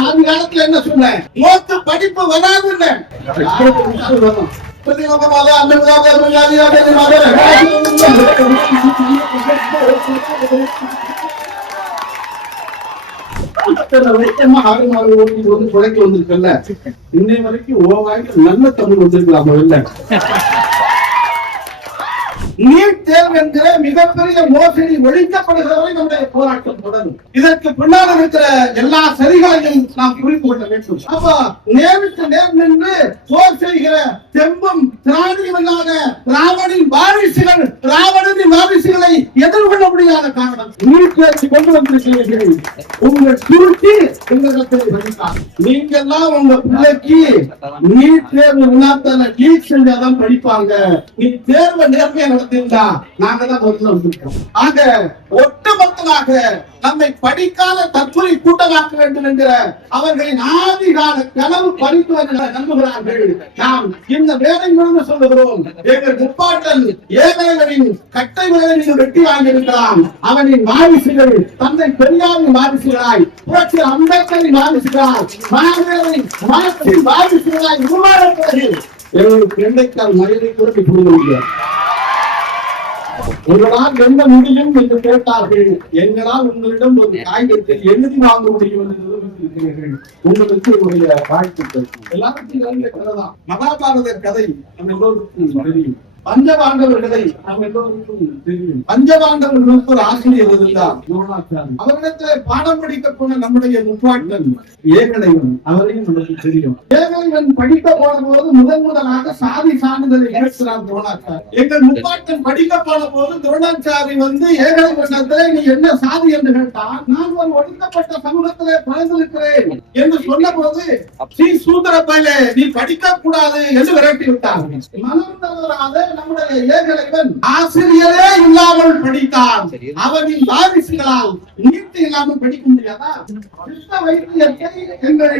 ஆதி காலத்துல என்ன சொன்னேன், நோக்கு படிப்பு வராதுன்னு. குறைக்க வந்திருக்கல, இன்னை வரைக்கும் ஓவாய்க்கு நல்ல தமிழ் வந்திருக்கலாம். முதல்ல நீட் தேர்வு என்கிற மிகப்பெரிய மோசடி ஒழிக்கப்படுகிறவரை நம்முடைய போராட்டம் தொடரும். இதற்கு பின்னால் இருக்கிற எல்லா சரிகளையும் நாம் புரிந்து கொள்ள வேண்டும். அப்ப நேருக்கு நேர் நின்று போர் செய்கிற தெம்பும் திராணியமில்லாத ராவணின் வாரிசுகள், ராவணனின் வாரிசுகளை எதிர்கொள்ள முடியாத காரணம் நீட் தேர்வு கொண்டு வந்திருக்கிறீர்கள். உங்கள் சுருட்டி எங்களிடத்தில் படித்தார். நீங்க எல்லாம் உங்க பிள்ளைக்கு நீட் தேர்வு வினாத்தான லீக் செஞ்சாதான் படிப்பாங்க. நீ தேர்வை நேர்மையா நடத்திருந்தா நாங்க தான் முதல்ல வந்திருக்கோம். ஆக ஒட்டுமொத்தமாக நம்மை படிக்காத தற்கொலை கூட்டமாக்க வேண்டும் என்கிற அவர்களின் ஆதிகால கனவு பறித்து நம்புகிறார்கள். நாம் இந்த வேலை மூலம் சொல்லுகிறோம், எங்கள் முப்பாட்டன் ஏகலைவரின் கட்டை வேலையில் வெட்டி வாங்கியிருக்கலாம். அவனின் வாரிசுகள் தந்தை பெரியாரின் வாரிசுகளாய், புரட்சி அம்பேத்கரின் வாரிசுகளாய், மாணவர்களின் வாரிசுகளாய் உருவாகிறது. எங்களுக்கு எண்டைக்கால் மழையை கூட புரிந்து முடியாது. உங்களால் என்ன முடியும் என்று கேட்டார்கள். எங்களால் உங்களிடம் ஒரு காகிதத்தை எழுதி வாங்க முடியும் என்று நிரூபித்திருக்கிறீர்கள். உங்களுக்கு உங்களுடைய வாழ்த்துக்கள். எல்லாருக்கும் கதை தான். மகாபாரத கதை நம்ம எல்லோருக்கும் தெரியும். பஞ்சபாண்டவர்களை நாம் எல்லோருக்கும் தெரியும். பஞ்சபாண்டவர்களுக்கு ஒரு ஆசிரியர் இருந்தார், துரோணாச்சாரி. அவரிடத்தில் பாடம் படிக்க போன நம்முடைய முப்பாட்டன் ஏகலைவன், அவரையும் நமக்கு தெரியும். ஏகலைவன் படிக்க போன போது முதலாக சாதி சான்றிதழை கேட்கிறார் துரோணாச்சாரி. எங்கள் முப்பாட்டன் படிக்க போன போது துரோணாச்சாரி ஏகலைவனத்திலே நீ என்ன சாதி என்று கேட்டார். நான் ஒரு ஒடுக்கப்பட்ட சமூகத்திலே பிறந்திருக்கிறேன் என்று சொன்ன போது, ஸ்ரீ சூத்திர பையலே நீ படிக்க கூடாது என்று விரட்டி விட்டார். மனம் தவறாத நம்முடைய ஏகலைவன் ஆசிரியரே இல்லாமல் படித்தான். அவனின் வாரிசுகளால் நீட்டு இல்லாமல் படிக்க முடியாதா? வைத்தியத்தை எங்கள்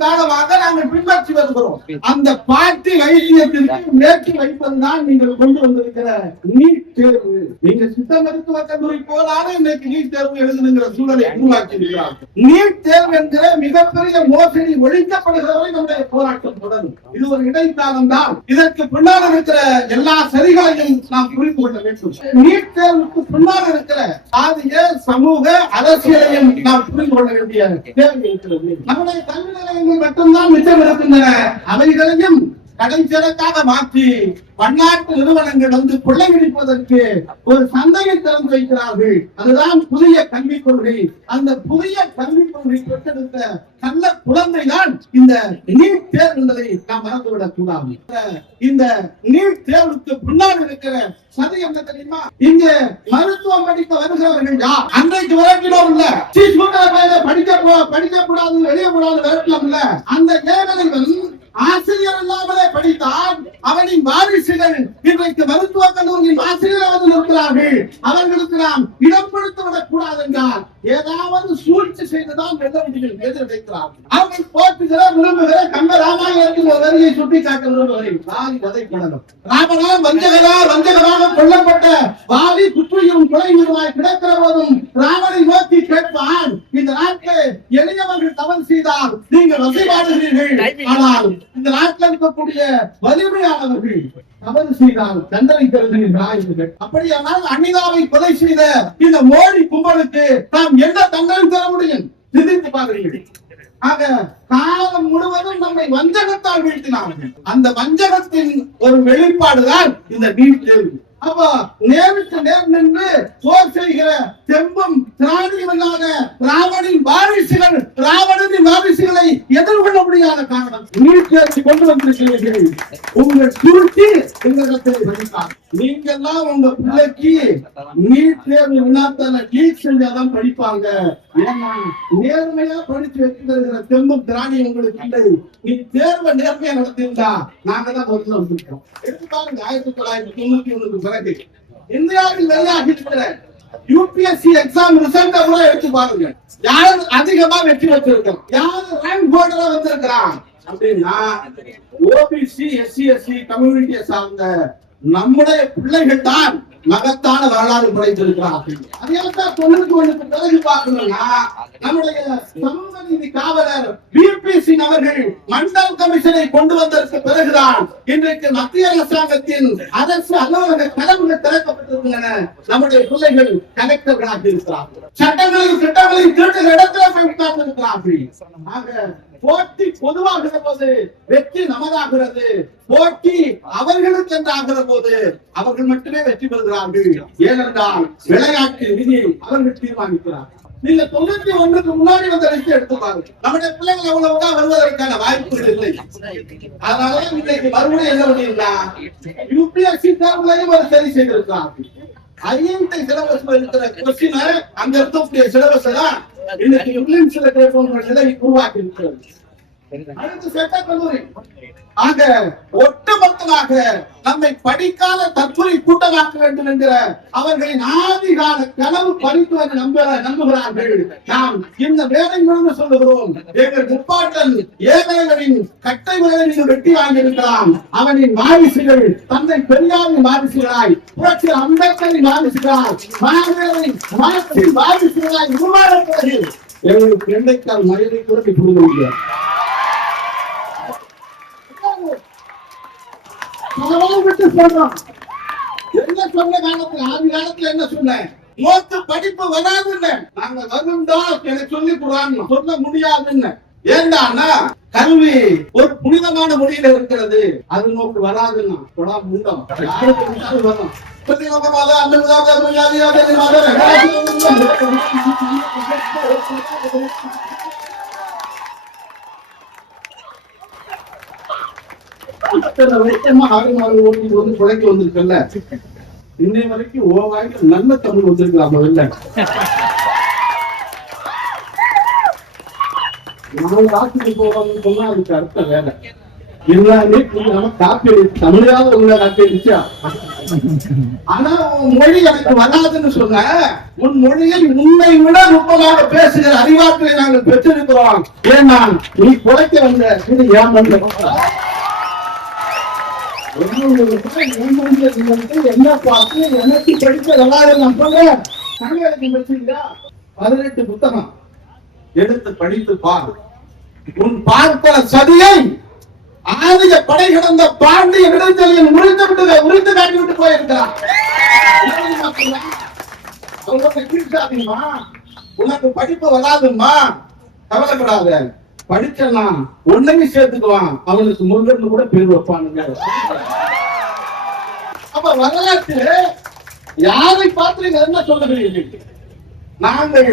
காலமாக நாங்கள் பின்பற்றி வருகிறோம். அந்த பாட்டி வைத்தியத்திற்கு மேற்று வைப்பதுதான் நீங்கள் கொண்டு வந்திருக்கிற நீட் தேர்வு. நீங்க சித்த மருத்துவ கல்லூரி போலாலும் இன்னைக்கு நீட் தேர்வு எழுதுகிற சூழலை உருவாக்கி இருக்கிறார். நீட் தேர்வு என்கிற மிகப்பெரிய மோசடி ஒழிக்கப்படுகிறவரை நம்முடைய போராட்டம் தொடரும். இது ஒரு இடைக்காலம் தான். இதற்கு பின்னால் இருக்கிற எல்லா சரிகளையும் நாம் புரிந்து கொள்ள வேண்டும். நீட் தேர்வுக்கு பின்னால் இருக்கிற சாதிய சமூக அரசியலையும் நாம் புரிந்து கொள்ள வேண்டிய தேவை இருக்கிறது. நம்முடைய கல்வி நிலையங்கள் மட்டும்தான் மிச்சம் இருக்கின்றன. அவைகளையும் கடைசிறக்காக மாற்றி பன்னாட்டு நிறுவனங்கள் கொள்ளையடிப்பதற்கு ஒரு சந்தையை திறந்து வைக்கிறார்கள். அதுதான் புதிய கல்விக் கொள்கை. அந்த புதிய கல்விக் கொள்கை பெற்றெடுத்த நல்ல குழந்தைதான் இந்த நீட் தேர்வு என்பதை நாம் மறந்துவிடக் கூடாது. இந்த நீட் தேர்வுக்கு பின்னால் இருக்கிற சதி என்ன தெரியுமா? இங்கு மருத்துவம் படிக்க வருகிறவர்கள் யார்? அன்றைக்கு விரட்டினோம் இல்ல, படிக்க கூடாது, வெளியே கூடாது விரட்டலாம் இல்ல. அந்த ஏகலைவன் ஆசிரியர் இல்லாமலே படித்தான். அவனின் வாரிசுகள் இன்றைக்கு மருத்துவ கல்லூரியில் ஆசிரியராக இருக்கிறார்கள். அவர்களுக்கு நாம் இடம் கொடுத்து விடக் கூடாது என்றால் ஏதாவது சூழ்ச்சி செய்துதான் வெல்ல முடியும் என்று நினைக்கிறார்கள். அவர்கள் போற்றுகிற விரும்புகிற கம்ப ராமாயணத்தில் ஒரு வரியை சுட்டி காட்ட விரும்புகிறேன். ராமனால் வஞ்சகராக கொல்லப்பட்ட வாலி குற்றியும் குலையுமாய் கிடக்கிற போதும் ராமனை நோக்கி கேட்பான், இந்த நாட்டில் எளியவர்கள் தவறு செய்தால் நீங்கள் வசைபாடுகிறீர்கள், ஆனால் இந்த நாட்டில் இருக்கக்கூடிய வலிமையானவர்கள் தவறு செய்தால் தண்டனை தருகிறீர்கள். அப்படியானால் அனிதாவை கொலை செய்த இந்த மோடி கும்பலுக்கு நாம் என்ன தண்டனை தர முடியும்? சிந்தித்து பாருங்கள். ஆக காலம் முழுவதும் நம்மை வஞ்சகத்தால் வீழ்த்தினார்கள். அந்த வஞ்சகத்தின் ஒரு வெளிப்பாடுதான் இந்த நீட் தேர்வு. அப்ப நேருக்கு நேர் நின்று போர் செய்கிற தெம்பும் திராணியமில்லாத ராவணின் வாரிசுகள், ராவணனின் வாரிசுகளை எதிர்கொள்ள முடியாத காரணம் நீட் தேர்வு கொண்டு வந்திருக்கிறீர்கள். உங்கள் சுருட்டி எங்களிடத்தில் படித்தார். நீங்க எல்லாம் உங்க பிள்ளைக்கு நீட் தேர்வு வினாத்தான லீக் செஞ்சாதான் படிப்பாங்க. நேர்மையா படிச்சு வைக்கிற தெம்பும் திராணி உங்களுக்கு இல்லை. நீ தேர்வை நேர்மையா நடத்திருந்தா நாங்க தான் முதல்ல வந்திருக்கோம். எடுத்து பாருங்க, 1991 பிறகு இந்தியாவில் வெளியாகி இருக்கிற யூபிஎஸ்சி எக்ஸாம் ரிசல்ட் கூட எடுத்து பாருங்க. யாரு அதிகமா வெற்றி வச்சிருக்கோம், யாரு ரேங்க் ஹோல்டரா வந்திருக்கிறான் அப்படின்னா ஓபிசி எஸ்சி எஸ்டி கம்யூனிட்டியை சார்ந்த நம்முடைய பிள்ளைகள் தான் மகத்தான வரலாறு படைத்திருக்கிறார்கள். அதையெல்லாம் 91க்கு பிறகு பார்க்கணும்னா நம்முடைய சமூக நீதி காவலர் பிபிசி அவர்கள் மண்டல் கமிஷனை கொண்டு வந்ததற்கு பிறகுதான் இன்றைக்கு மத்திய அரசாங்கத்தின் அரசு அலுவலக கதவுகள் திறக்கப்பட்டிருக்கின்றன. நம்முடைய பிள்ளைகள் கலெக்டர்களாக இருக்கிறார்கள். சட்டங்களையும் திட்டங்களையும் திருட்டுகிற இடத்துல போய் உட்கார்ந்திருக்கிறார்கள். ஆக போட்டி பொதுவாகிற போது வெற்றி நமதாகிறது. போட்டி அவர்களுக்கு என்று ஆகிற போது அவர்கள் மட்டுமே வெற்றி பெறுகிறார்கள். ஏனென்றால் விளையாட்டு விதியை அவர்கள் தீர்மானிக்கிறார்கள். நீங்க 91க்கு முன்னாடி வந்த லிஸ்ட் எடுத்துப்பாங்க. நம்முடைய பிள்ளைகள் அவ்வளவுதான் வருவதற்கான வாய்ப்புகள் இல்லை. அதனால இன்றைக்கு மறுபடியும் என்ன பண்ணிருந்தா யூபிஎஸ்சி தேர்வுலையும் ஒரு சரி செய்திருக்கிறார்கள். ஐஎன்டி சிலபஸ்ல இருக்கிற கொஸ்டின் அங்க இருக்கக்கூடிய சிலபஸ் தான் இன்னைக்கு இங்கிலீஷ்ல கேட்பவங்க நிலை உருவாக்கி இருக்கிறது. அடுத்து சட்ட கல்லூரி. ஆக ஒட்டுமொத்தமாக நம்மை படிக்காத தற்கொலை கூட்டமாக்க வேண்டும் என்கிற அவர்களின் ஆதிகால கனவு படித்து நம்புகிறார்கள். நாம் இந்த வேலைகளும் சொல்லுகிறோம். எங்கள் முப்பாட்டன் ஏழைகளின் கட்டை விரலை வெட்டி வாங்கியிருக்கலாம். அவனின் வாரிசுகள் தந்தை பெரியாரின் வாரிசுகளாய், புரட்சி அம்பேத்கரின் வாரிசுகளாய், மாணவர்களின் வாரிசுகளாய் உருவாகிறது. எங்களுக்கு இரண்டைக்கால் மயிலை கூட புரிந்து முடியாது. என்ன சொன்ன காலத்துல ஆதி காலத்துல என்ன சொன்னேன்? மோத்து படிப்பு வராதுன்னு நாங்க வருண்டா எனக்கு சொல்லி கொடுறான்னு சொல்ல முடியாதுன்னு. ஏன்டான்னா கல்வி ஒரு புனிதமான மொழியில இருக்கிறது. அது நோக்கு வராதுன்னா முண்டம் வரும். பிழைக்க வந்திருக்கல இன்னை வரைக்கும் ஓவாய்க்கு நல்ல தமிழ் வந்திருக்கலாம். முதல்ல நாலு ஆட்சிக்கு போவாங்கன்னு சொன்னா அதுக்கு அர்த்தம் வேலை. எல்லாமே நம்ம காப்பி அடிச்சு தமிழாவது உள்ள காப்பி அடிச்சா. ஆனா உன் மொழி எனக்கு வராதுன்னு சொன்ன உன் மொழியை உண்மை விட நுட்பமாக பேசுகிற அறிவாற்றலை நாங்கள் பெற்றிருக்கிறோம். ஏன்னா நீ குறைக்க வந்த இது ஏன் வந்த என்ன பார்த்து எனக்கு படிக்க வராது. நான் சொல்றேன் 18 புத்தகம் எடுத்து படித்து பார். உன் பார்ப்பன சதியை ஆதிய படை கிடந்த பாண்டிய விடுதலையில் உரித்து காட்டி விட்டு போயிருக்கிறான். உனக்கு படிப்பு வராதுமா, கவலைப்படாத. படிச்சனா ஒன்னையும் சேர்த்துக்குவான். அவனுக்கு முருகன் கூட பேர் வைப்பானுங்க. அப்ப வரலாற்று யாரை பார்த்து என்ன சொல்லுகிறீர்கள்? நாங்கள்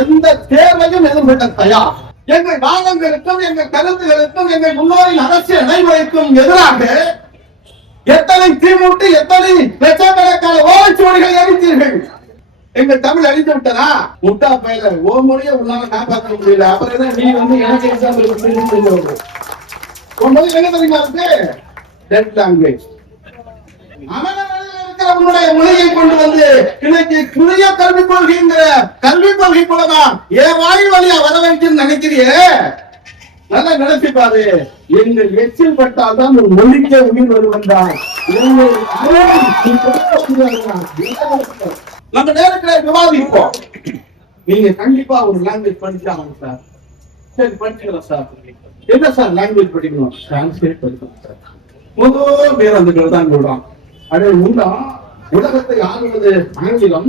எந்த தேர்வையும் எதிர்கொள்ள தயார். எங்கள் வாதங்களுக்கும் எங்கள் கருத்துகளுக்கும் எங்கள் முன்னோரின் அரசியல் நடைமுறைக்கும் எதிராக எத்தனை தீமூட்டு எத்தனை லட்சக்கணக்கான ஓலைச்சுவடிகளை அளித்தீர்கள். எங்கள் தமிழ் அழிந்து விட்டதா? முட்டா பயில ஓ மொழியை உன்னால காப்பாற்ற முடியல. அப்புறம் நீ எனக்கு எக்ஸாம்பிள் உன் மொழி என்ன தெரியுமா இருக்கு? Dead language. உன்னுடைய மொழியை கொண்டு வந்து இன்னைக்கு புதிய கல்விக் கொள்கைங்கிற கல்விக் கொள்கை மூலமா என் வாயில் வழியா வர வைக்கணும்னு நினைக்கிறியே? நல்லா நினைச்சுப்பாரு. எங்கள் எச்சில் பட்டால்தான் ஒரு மொழிக்கே உயிர் வருவென்றால் நம்ம நேரத்தில் விவாதிப்போம். நீங்க கண்டிப்பா ஒரு லாங்குவேஜ் படிச்சாங்க சார். சரி படிச்சுக்கலாம் சார். என்ன சார் லாங்குவேஜ் படிக்கணும்? டிரான்ஸ்லேட் படிக்கணும் சார். முதல் பேர் அந்த தான் சொல்றான். அதே உண்டா உலகத்தை ஆளுவது ஆங்கிலம்.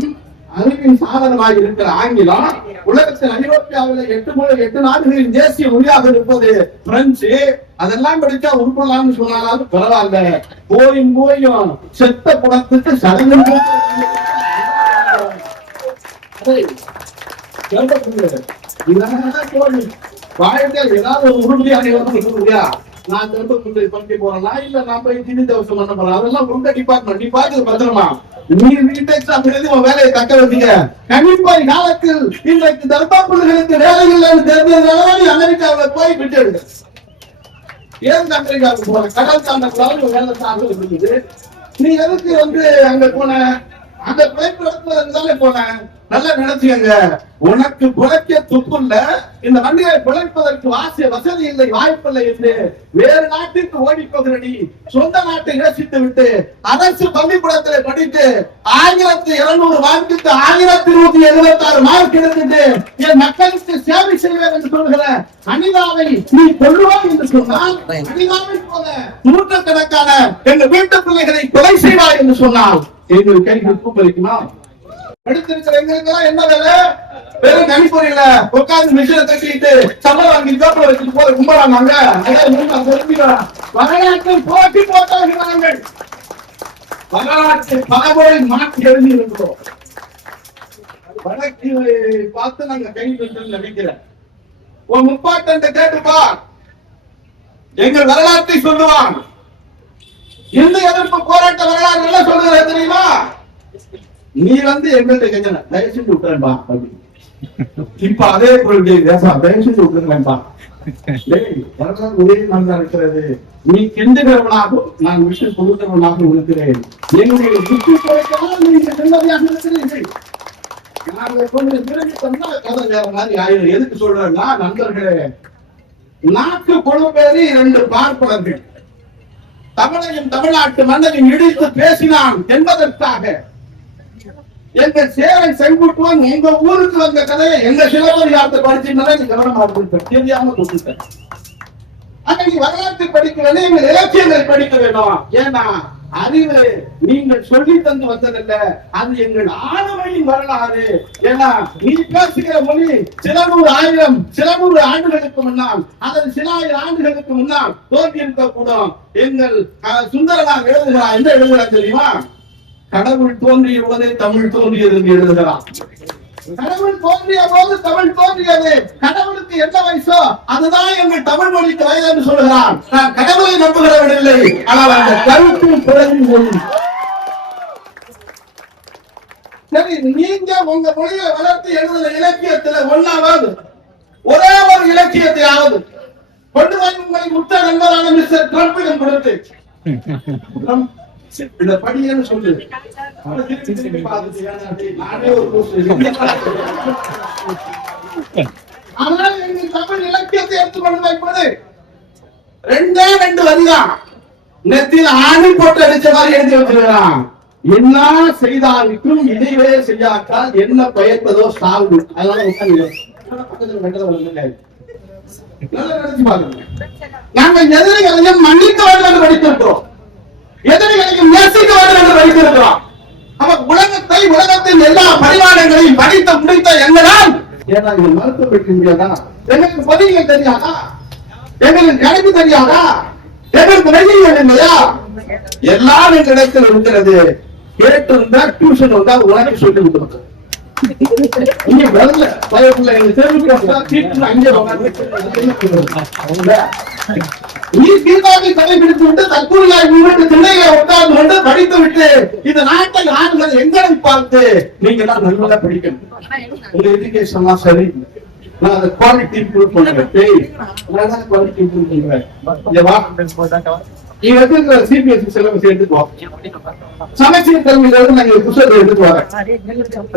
அறிவின் சாதனமாக இருக்கிற ஆங்கிலம். உலகத்தில் ஐரோப்பியாவில் 8 நாடுகளின் தேசிய மொழியாக இருப்பது பிரெஞ்சு. அதெல்லாம் படிச்சா உருப்படலாம்னு சொன்னாலும் பரவாயில்ல. போயும் செத்த குணத்துக்கு சடங்கு வாழ்க்கையில் ஏதாவது ஒரு உறுதியாக நான் திருப்பி பண்ணி போறேன்னா இல்ல நான் போய் திணி தவசம் பண்ண போறேன். அதெல்லாம் உங்க டிபார்ட்மெண்ட். நீ பாத்து பத்திரமா நீ வேலையை தக்க வந்தீங்க. கண்டிப்பா காலத்தில் இன்றைக்கு தர்பாப்புகளுக்கு வேலை இல்லைன்னு தெரிஞ்சதுனால நீ அமெரிக்காவில் போய் விட்டு எடுக்க. ஏன் அமெரிக்காவுக்கு போன கடல் தாண்ட வேலை சார்ந்து இருக்குது. நீ எதுக்கு அங்க போன? அந்த பிழைப்பு இடத்துல இருந்தாலே போன. நல்லா நினைச்சுங்க, உனக்கு பிழைக்க துப்புல்ல, இந்த மண்ணிலை பிழைப்பதற்கு வசதி இல்லை, வாய்ப்பில்லை என்று வேறு நாட்டிற்கு ஓடி போகிறடி. சொந்த நாட்டை நேசித்து விட்டு அரசு பள்ளிக்கூடத்தில் படித்து 1200 மார்க்குக்கு 1176 மார்க் எடுத்துட்டு என் மக்களுக்கு சேவை செய்வேன் என்று சொல்கிற அனிதாவை நீ கொள்ளுவாய் என்று சொன்னால், அனிதாவை போல நூற்றுக்கணக்கான எங்க வீட்டு பிள்ளைகளை கொலை செய்வாய் என்று சொன்னால் எங்கள் கை நிற்பு பறிக்குமா? படித்திருக்கிற எங்களுக்கெல்லாம் என்ன வேலை? வெறும் கணிப்பொறியில உட்கார்ந்து மிஷினை தட்டிட்டு சம்பளம் வாங்கி பேப்பர் வச்சுட்டு போற கும்பலாங்க. வரலாற்றை போட்டி போட்டார்கள், வரலாற்றை பலமுறை மாற்றி எழுதி இருக்கிறோம். வழக்கு பார்த்து நாங்க கை நினைக்கிறேன். உன் முப்பாட்டன் கேட்டுப்பா, எங்கள் வரலாற்றை சொல்லுவான். இந்து எதிர்ப்பு போராட்ட வரலாறு எல்லாம் சொல்லுகிற தெரியுமா? நீ வந்து எங்கள்கிட்ட கெஞ்சன தயவு செஞ்சு விட்டுறேன்பா. இப்ப அதே பொருள் தயவு செஞ்சு விட்டுருங்கப்பா. வரலாறு ஒரே மாதிரி இருக்கிறது. நீ கெஞ்சுகிறவனாகவும் நான் விஷயம் கொடுக்கிறவனாகவும் இருக்கிறேன். எங்களுடைய புத்தி குறைக்கலாம் நீங்க நிம்மதியாக இருக்கிறீர்கள். நாங்கள் கொஞ்சம் விரும்பி தந்தா கதை வேற மாதிரி ஆயிரம். எதுக்கு சொல்றேன்னா, நண்பர்களே, நாக்கு கொழும்பேறி 2 பார்ப்பனர்கள் தமிழையும் தமிழ்நாட்டு மன்னரையும் இடித்து பேசினான் என்பதற்காக எங்கள் சேவை செங்குட்டுவன் எங்க ஊருக்கு வந்த கதையை எங்க சிலப்பதிகாரத்தை படிச்சிருந்தா நீ கவனமா தெரியாம கொடுத்துட்டேன். ஆனா நீ வரலாற்றை படிக்க வேண்டும், எங்கள் இலக்கியங்களை படிக்க வேண்டும். ஏன்னா அறிவு நீங்கள் சொல்லி தந்து வந்ததில்ல, அது எங்கள் ஆளுமையின் வரலாறு. ஏன்னா நீ பேசுகிற மொழி சில நூறு ஆண்டுகளுக்கு முன்னால் அல்லது சில ஆயிரம் ஆண்டுகளுக்கு முன்னால் தோன்றி இருக்கக்கூடும். எங்கள் சுந்தரனார் எழுதுகிறார், என்ன எழுதுகிறார் தெரியுமா? கடவுள் தோன்றிய போதே தமிழ் தோன்றியது என்று எழுதுகிறார். கடவுள் தோன்றிய போது தமிழ் தோன்றியது. கடவுளுக்கு என்ன வயசோ அதுதான் எங்கள் தமிழ் மொழிக்கு வயது என்று சொல்கிறார். நான் கடவுளை நம்புகிறவனில்லை, ஆனால் அந்த கருத்து பிறகு சரி, நீங்க உங்க மொழியை வளர்த்து எழுதுகிற இலக்கியத்துல ஒரே ஒரு இலக்கியத்தையாவது கொண்டு வந்து உங்களை முத்த நண்பரான மிஸ்டர் ட்ரம்பிடம் கொடுத்து இந்த படியன்னு சொல்லு. நானே ஒரு ஆனால் எங்கள் தமிழ் இலக்கியத்தை எடுத்துக்கொண்டு வைப்பது 2 வரிதான். நெத்தியில் ஆணி போட்டு அடிச்ச மாதிரி எழுதி வச்சிருக்கிறான். என்ன செய்தாலும் இதைவே செய்யாட்டால் என்ன பயப்பதோ சால்வு. அதனால நாங்கள் எதிரிகளையும் மன்னிக்க வேண்டும் என்று படித்திருக்கிறோம், எதிரிகளையும் நேசிக்க வேண்டும் என்று படித்திருக்கிறோம். உலகத்தின் எல்லா பரிமாணங்களையும் படித்து முடித்த எங்களால் ஏன்னா இது மருத்துவ பெற்ற முடியாதா? எங்களுக்கு பொறியியல் தெரியாதா? எங்களுக்கு கணக்கு தெரியாதா? எங்களுக்கு வெளியில் இல்லையா? எல்லாம் எங்க இடத்தில் இருக்கிறது. கேட்டிருந்தா டியூஷன் வந்தா உனக்கு சொல்லி கொடுத்துருக்க. இங்க வரல பயப்புள்ள எங்க தெரிவிக்க அங்கே நீ தீர்வாவை கடைபிடித்து விட்டு தற்கொலையாய் முன்னிட்டு திண்ணைகளை உட்கார்ந்து கொண்டு படித்து விட்டு இந்த நாட்டை ஆண்கள் எங்களை பார்த்து நீங்க எல்லாம் நல்லா படிக்கணும். உங்க எஜுகேஷன் எல்லாம் சரி, நான் அதை குவாலிட்டி இம்ப்ரூவ் பண்ணுறேன். குவாலிட்டி இம்ப்ரூவ் பண்றேன். நீ வச்சிருக்கிற சிபிஎஸ்இ சிலபஸ் எடுத்துக்குவோம். சமச்சீர் கல்வியில இருந்து நாங்க புத்தகத்தை எடுத்து வரேன்.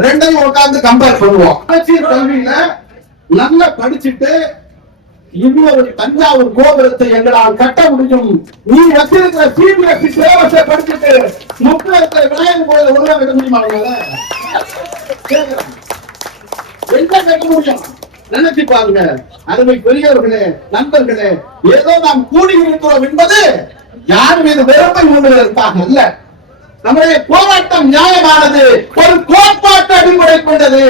2ஐயும் உட்கார்ந்து கம்பேர் பண்ணுவோம். சமச்சீர் கல்வியில நல்லா படிச்சுட்டு இவ்வளவு தஞ்சாவூர் கோபுரத்தை எங்களால் கட்ட முடியும். நீ வச்சிருக்கிற சிபிஎஸ்இ சிலபஸை படிச்சுட்டு முக்கியத்தை விநாயகர் கோயில ஒழுங்கா கட்ட முடியுமா? என்ன கட்ட முடியும்? நினைச்சு பாருங்க. அருமை பெரியவர்களே, நண்பர்களே, ஏதோ நாம் கூடி இருக்கிறோம் என்பது யார் மீது வெறுப்பை கொள்வதற்காக அல்ல. நம்முடைய போராட்டம் நியாயமானது, ஒரு கோட்பாட்டு அடிப்படை கொண்டது.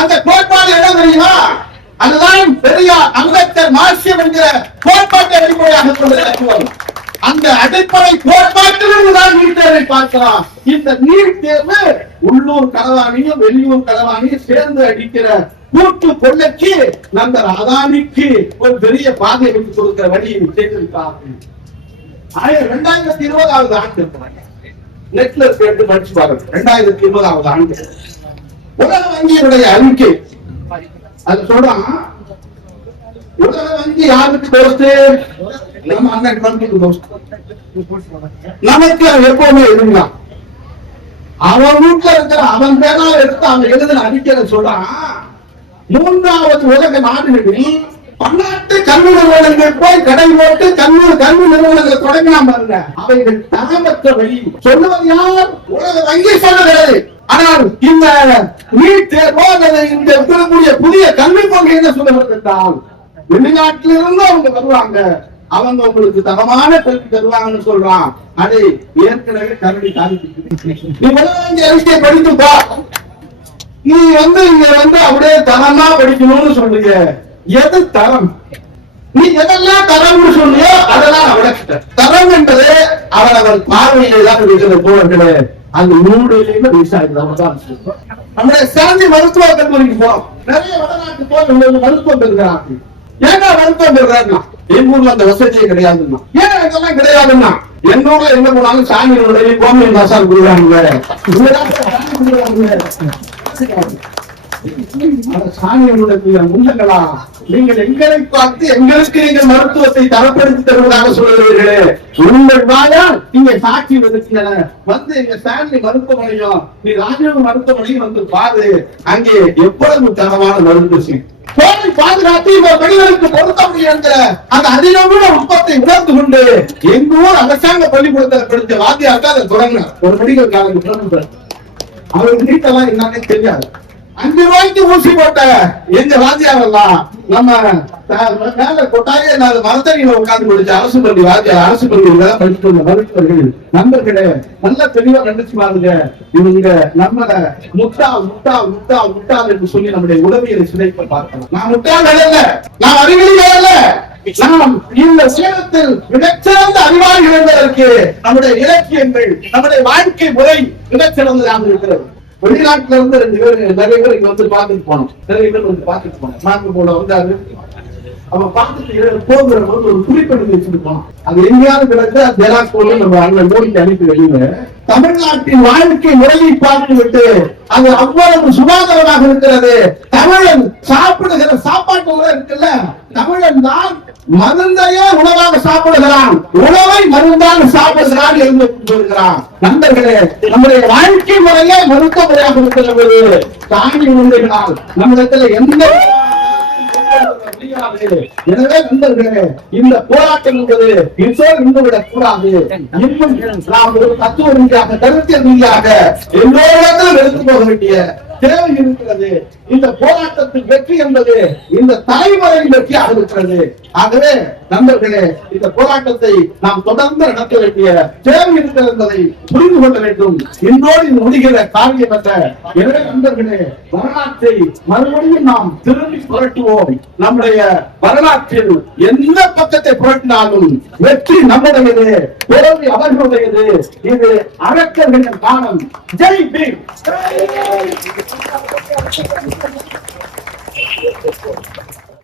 அந்த கோட்பாடு என்ன தெரியுமா? அதுதான் பெரியார், அம்பேத்கர், மார்க்சியம் என்கிற கோட்பாட்டை அடிப்படையாக கொண்டது. அந்த அடிப்படை கோட்பாட்டிலிருந்து தான் நீட் தேர்வை பார்க்கலாம். இந்த நீட் தேர்வு உள்ளூர் களவாணியும் வெளியூர் களவாணியும் சேர்ந்து அடிக்கிற கூட்டு கொள்ளைக்கு நண்பர் அதானிக்கு ஒரு பெரிய பாதை எடுத்து கொடுக்கிற வழியை செய்திருக்கிறார்கள். 2020 ஆண்டு நெட்ல கேட்டு படிச்சு பாருங்க. 2020 ஆண்டு உலக வங்கியினுடைய அறிக்கை அது சொல்றான். உலக வங்கி யாருக்கு தோஸ்து? நம்ம அண்ணன் ட்ரம்புக்கு தோஸ்து. நமக்கு எப்பவுமே இருந்தான். அவன் வீட்டுல இருக்கிற அவன் பேரால் எடுத்து அவன் எழுதின அறிக்கையை சொல்றான், 3வது உலக நாடுகளில் பன்னாட்டு கல்வி நிறுவனங்கள் போய் கடை போட்டு கல்வி நிறுவனங்களை தொடங்கினா பாருங்க, அவைகள் தரமற்றவை. சொல்லுவது யார்? உலக வங்கி சொல்லுகிறது. ஆனால் இந்த நீட் தேர்வோ இந்த இருக்கக்கூடிய புதிய கல்விக் கொள்கை என்ன சொல்லுகிறது என்றால், வெளிநாட்டிலிருந்து அவங்க வருவாங்க, அவங்க உங்களுக்கு தரமான கல்வி தருவாங்கன்னு சொல்றான். அதை ஏற்கனவே கல்வி அறிக்கையை படித்துப்பா. நீ இங்க அப்படியே தரமா படிக்கணும்னு சொல்றீங்க. எது தரம்? நீ எதெல்லாம் தரம்னு சொல்றியோ அதெல்லாம் அவட தரம் என்பது அவரவர் பார்வையிலே தான் இருக்கிற தோழர்களே. அந்த 3 விவசாயிதான் நம்முடைய சிறந்த மருத்துவ கல்லூரிக்கு போறோம். நிறைய வடநாட்டு போய் மருத்துவம் பெறுகிறார்கள். ஏன்னா மருத்துவம் பெறுறாருன்னா எங்க ஊர்ல அந்த வசதியே கிடையாதுன்னா. ஏன் இதெல்லாம் கிடையாதுன்னா, எங்க ஊர்ல எங்க போனாலும் சாமியினுடைய கோமிய மசால் கொடுக்குறாங்க. சாமியினுடைய முன்னங்களா நீங்கள் எங்களை பார்த்து எங்களுக்கு நீங்கள் மருத்துவத்தை தரப்படுத்தி தருவதாக சொல்லுவீர்களே, உங்கள் வாயா நீங்க சாட்சி எங்க ஸ்டான்லி மருத்துவமனையும் நீ ராஜீவ் மருத்துவமனையும் வந்து பாரு, அங்கே எவ்வளவு தரமான மருத்துவ போரை பாதுகாத்து வெளிநாட்டுக்கு பொருத்த முடியும் அந்த அதிநவீன உற்பத்தை உணர்ந்து கொண்டு எங்க ஊர் அரசாங்க பள்ளிக்கூடத்தில் படித்த வாத்தியாருக்கு அதை தொடங்கினார். ஒரு மெடிக்கல் காலேஜ் அவருக்கு நீட்டெல்லாம் என்னன்னே தெரியாது. 5 ரூபாய்க்கு ஊசி போட்ட எங்க வாத்தியாரெல்லாம் நம்ம மேல கொட்டாயே மரத்தடியில உட்கார்ந்து முடிச்ச அரசு பள்ளி வாத்தியார், அரசு பள்ளியில படிச்சுட்டு வந்த மருத்துவர்கள் நண்பர்களே நல்லா தெளிவா கண்டிச்சு பாருங்க. இவங்க நம்மள முட்டாள் என்று சொல்லி நம்முடைய உளவியலை சிதைப்ப பார்க்கலாம். நான் முட்டாள் அல்ல, நான் அறிவியல் அல்ல, நாம் இந்த உலகத்தில் மிகச்சிறந்த அறிவாளிகள் என்பதற்கு நம்முடைய இலக்கியங்கள், நம்முடைய வாழ்க்கை முறை மிகச்சிறந்ததாக இருக்கிறது. வெளிநாட்டுல இருந்து 2 பேர் நிறைய பேர் இங்க வந்து பார்த்துட்டு போனோம். நிறைய பேர் வந்து பார்த்துட்டு போனோம். நாட்டு போல வந்தாரு. அவன் பார்த்துட்டு போகிற போது ஒரு குறிப்பெடுத்து வச்சுட்டு போனோம். அது எங்கேயாவது கிடக்கு ஜெராக்ஸ் போட்டு நம்ம அங்க மோடிக்கு அனுப்பி வெளியில தமிழ்நாட்டின் வாழ்க்கை முறையை பார்த்து விட்டு அது அவ்வளவு சுகாதாரமாக இருக்கிறது. தமிழன் சாப்பிடுகிற சாப்பாட்டு உணவு இருக்குல்ல, தமிழன் தான் மருந்தையே உணவாக சாப்பிடுகிறான், உணவை மருந்தாக சாப்பிடுகிறான் என்று சொல்கிறான். நண்பர்களே, நம்முடைய வாழ்க்கை முறையே மருத்துவ முறையாக இருக்கிறது. தாண்டி உண்மைகளால் நம்மிடத்துல எந்த எனவே நண்பர்களே, இந்த போராட்டம் என்பது விடக் கூடாது. இன்னும் நாம் ஒரு தத்துவ ரீதியாக, கருத்தியல் ரீதியாக எல்லோரிடத்திலும் எடுத்து போக வேண்டிய தேவை இருக்கிறது. இந்த போராட்டத்தின் வெற்றி என்பது இந்த தலைமுறையின் வெற்றியாக இருக்கிறது. ஆகவே நண்பர்களே, இந்த போராட்டத்தை நாம் தொடர்ந்து நடத்த வேண்டிய தேவை இருக்கிறது என்பதை புரிந்து கொள்ள வேண்டும். இன்றோடு முடிகிற காரியம் அல்ல. எனவே நண்பர்களே, வரலாற்றை மறுபடியும் நாம் திரும்பி புரட்டுவோம். நம்முடைய வரலாற்றில் எந்த பக்கத்தை புரட்டினாலும் வெற்றி நம்முடையது, தோல்வி அவர்களுடையது. இது அரக்கர்களின் காலம். ஜெய் பீம். Thank you.